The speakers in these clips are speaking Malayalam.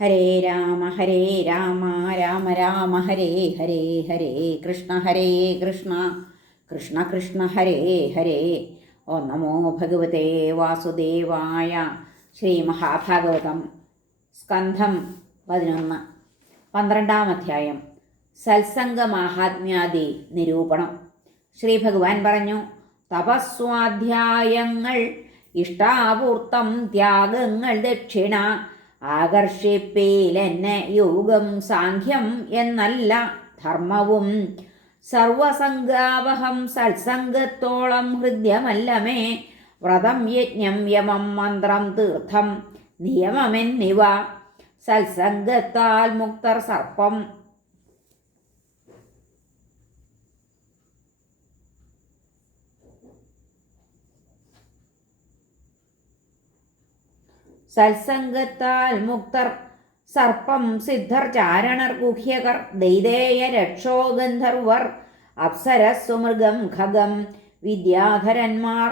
ഹരേ രാമ രാമ രാമ ഹരേ ഹരേ ഹരേ കൃഷ്ണ കൃഷ്ണ കൃഷ്ണ ഹരേ ഹരേ. ഓം നമോ ഭഗവതേ വാസുദേവായ. ശ്രീ മഹാഭാഗവതം സ്കന്ധം 11 12-ാം അധ്യായം. സത്സംഗ മാഹാത്മ്യാദി നിരൂപണം. ശ്രീ ഭഗവാൻ പറഞ്ഞു, തപസ്വാധ്യായങ്ങൾ, ഇഷ്ടാപൂർത്തം, ത്യാഗങ്ങൾ, ദക്ഷിണ, ആകർഷിപ്പീലെന്നെ യോഗം സാഖ്യം എന്നല്ല ധർമ്മവും, സർവസംഗാവഹം സത്സംഗത്തോളം ഹൃദ്യമല്ലമേ, വ്രതം യജ്ഞം യമം മന്ത്രം തീർത്ഥം നിയമമെന്നിവ, സത്സംഗത്താൽ മുക്തർ സർപ്പം സത്സംഗത്താൽ മുക്തർ സർപ്പം സിദ്ധർ ചാരണർ ഗുഹ്യകർ ദൈതേയ രക്ഷോ ഗന്ധർവർ അപ്സരസ്സു മൃഗം ഖഗം വിദ്യാധരന്മാർ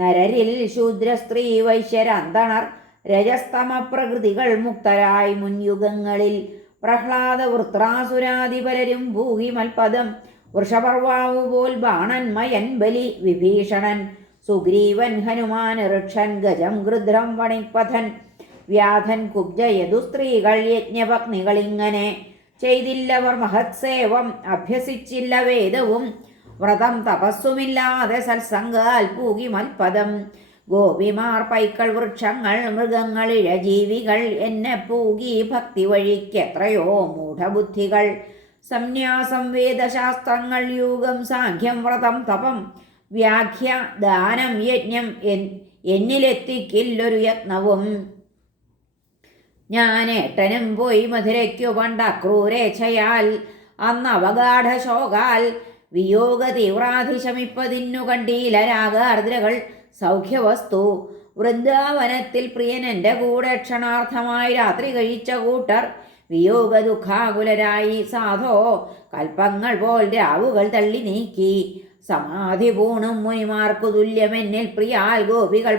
നരരിൽ ശൂദ്ര സ്ത്രീ വൈശ്യരന്തണർ രജസ്തമ പ്രകൃതികൾ മുക്തരായി മുൻയുഗങ്ങളിൽ പ്രഹ്ലാദ വൃത്രാസുരാദി പലരും ഭൂഹി മൽപദം വൃഷപർവാവു പോൽ ബാണന്മയൻ ബലി വിഭീഷണൻ സുഗ്രീവൻ ഹനുമാൻ ഋക്ഷൻ ഗജം ഗൃധ്രം വണിപ്പഥൻ വ്യാധൻ കുബ്ജയതു സ്ത്രീകൾ യജ്ഞപത്നികളിങ്ങനെ ചെയ്തില്ലവർ മഹത്സേവം അഭ്യസിച്ചില്ല വേദവും വ്രതം തപസ്സുമില്ലാതെ സത്സംഗാൽ പൂകി മൽപദം ഗോപിമാർ പൈക്കൾ വൃക്ഷങ്ങൾ മൃഗങ്ങൾ ഇഴജീവികൾ എന്നെ പൂകി ഭക്തി വഴിക്കെത്രയോ മൂഢബുദ്ധികൾ സംന്യാസം വേദശാസ്ത്രങ്ങൾ യോഗം സാഖ്യം വ്രതം തപം വ്യാഖ്യ ദാനം യജ്ഞം എന്നിലെത്തിക്കില്ലൊരു യത്നവും ഞാൻ ഏട്ടനും പോയി മധുരയ്ക്കു പണ്ട ക്രൂരേച്ഛയാൽ അന്ന് അവഗാഢ ശോകാൽ വിയോഗ തീവ്രാധിശമിപ്പതിന്നു കണ്ടീല രാഗാർദ്രകൾ സൗഖ്യവസ്തു വൃന്ദാവനത്തിൽ പ്രിയൻ എൻ്റെ കൂടെ ക്ഷണാർത്ഥമായി രാത്രി കഴിച്ച കൂട്ടർ വിയോഗ ദുഃഖാകുലരായി സാധോ കൽപ്പങ്ങൾ പോൽ രാവുകൾ തള്ളി നീക്കി സമാധി പൂണും മുനിമാർക്കു തുല്യമെന്നിൽ പ്രിയാൽ ഗോപികൾ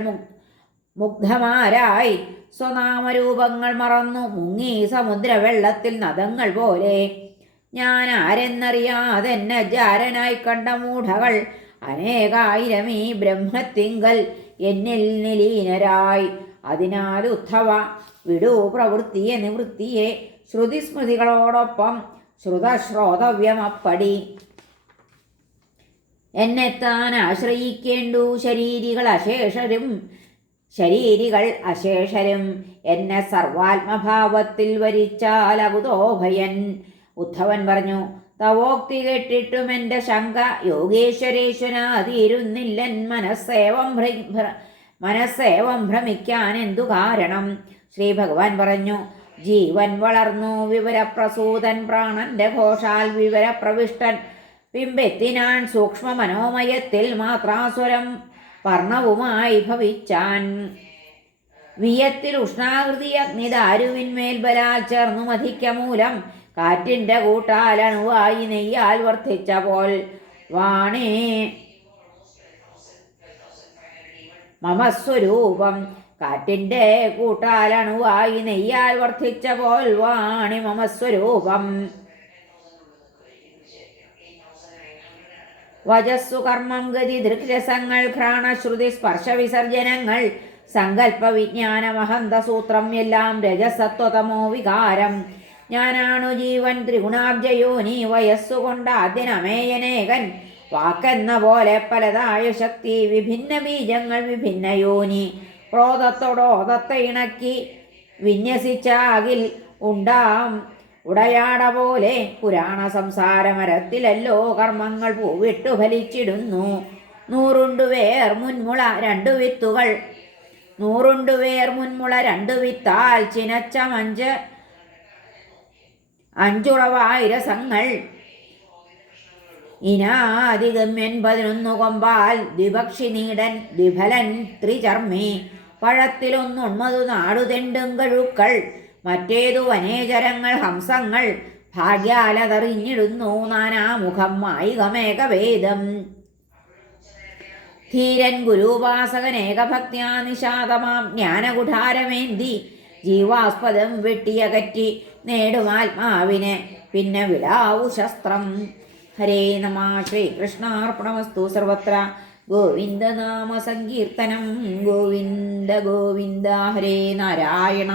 മുഗ്ധമാരായി സ്വനാമരൂപങ്ങൾ മറന്നു മുങ്ങി സമുദ്രവെള്ളത്തിൽ നദങ്ങൾ പോലെ ഞാൻ ആരെന്നറിയാതെന്നെ ജാരനായി കണ്ട മൂഢകൾ അനേകായിരം ഈ ബ്രഹ്മത്തിങ്കൽ എന്നിൽ നിലീനരായി അതിനാൽ ഉദ്ധവ വിടൂ പ്രവൃത്തിയെ നിവൃത്തിയെ ശ്രുതിസ്മൃതികളോടൊപ്പം ശ്രുതശ്രോതവ്യമപ്പടി എന്നെത്താൻ ആശ്രയിക്കേണ്ടു ശരീരികൾ അശേഷരും എന്നെ സർവാത്മഭാവത്തിൽ വരിച്ചാൽ അകുതോ ഭയൻ. ഉദ്ധവൻ പറഞ്ഞു, തവോക്തി കേട്ടിട്ടും എൻ്റെ ശങ്ക യോഗേശ്വരേശ്വരാതീരുന്നില്ലൻ മനസ്സേവം ഭ്രമിക്കാൻ എന്തു കാരണം. ശ്രീ ഭഗവാൻ പറഞ്ഞു, ജീവൻ വളർന്നു വിവരപ്രസൂതൻ പ്രാണന്റെ ഘോഷാൽ വിവരപ്രവിഷ്ടൻ ബിംബെത്തിനാൻ സൂക്ഷ്മ മനോമയത്തിൽ മാത്രാസ്വരം പർണവുമായി ഭവിച്ചാൻ. വിയത്തിൽ ഉഷ്ണാകൃതി അഗ്നിദാരുവിന്മേൽ ബലാൽ ചേർന്നു മധിക്കമൂലം കാറ്റിൻ്റെ കൂട്ടാൽ അണുവായി നെയ്യാൽ വർദ്ധിച്ച പോൽ വാണേ മമസ്വരൂപം. കാറ്റിൻ്റെ കൂട്ടാൽ അണുവായി നെയ്യാൽ വർദ്ധിച്ച പോൽ വാണി മമസ്വരൂപം. വജസ്സു കർമ്മം ഗതി ദൃക്രസങ്ങൾ ഘ്രാണശ്രുതി സ്പർശ വിസർജനങ്ങൾ സങ്കല്പ വിജ്ഞാനമഹന്തസൂത്രം എല്ലാം രജസത്വതമോ വികാരം. ഞാനാണു ജീവൻ ത്രിഗുണാബ്ജയോനി വയസ്സുകൊണ്ട് ആദ്യനമേയനേകൻ വാക്കെന്ന പോലെ പലതായ ശക്തി വിഭിന്ന ബീജങ്ങൾ വിഭിന്ന യോനി ക്രോധത്തോടോദത്തെ ഇണക്കി വിന്യസിച്ചാകിൽ ഉണ്ടാം ഉടയാട പോലെ പുരാണ സംസാരമരത്തിലല്ലോ കർമ്മങ്ങൾ പൂവിട്ടു ഫലിച്ചിടുന്നു. 100 വേർ മുൻമുള 2 വിത്തുകൾ 100 വേർ മുൻമുള 2 വിത്താൽ ചിനച്ച 5 ഉറവായിരസങ്ങൾ ഇനാധിഗമ്യൻ 11 കൊമ്പാൽ ദ്വിപക്ഷി നീടൻ ദ്വിഫലൻ ത്രിചർമ്മി പഴത്തിലൊന്നുണ്മതു നാടുതെണ്ടും കഴുക്കൾ മറ്റേതു വനേചരങ്ങൾ ഹംസങ്ങൾ ഭാഗ്യാലതറിഞ്ഞിടുന്നു നാനാമുഖം മായികമേകവേദം. ധീരൻ ഗുരുപാസകനേകഭക്ത്യാ നിഷാദമാം ജ്ഞാനകുഠാരമേന്തി ജീവാസ്പദം വെട്ടിയകറ്റി നേടുമാത്മാവിന് പിന്നെ വിടാവു ശസ്ത്രം. ഹരേ നമ. ശ്രീകൃഷ്ണാർപ്പണമസ്തു. സർവത്ര ഗോവിന്ദനാമ സങ്കീർത്തനം. ഗോവിന്ദ ഗോവിന്ദ. ഹരേ നാരായണ.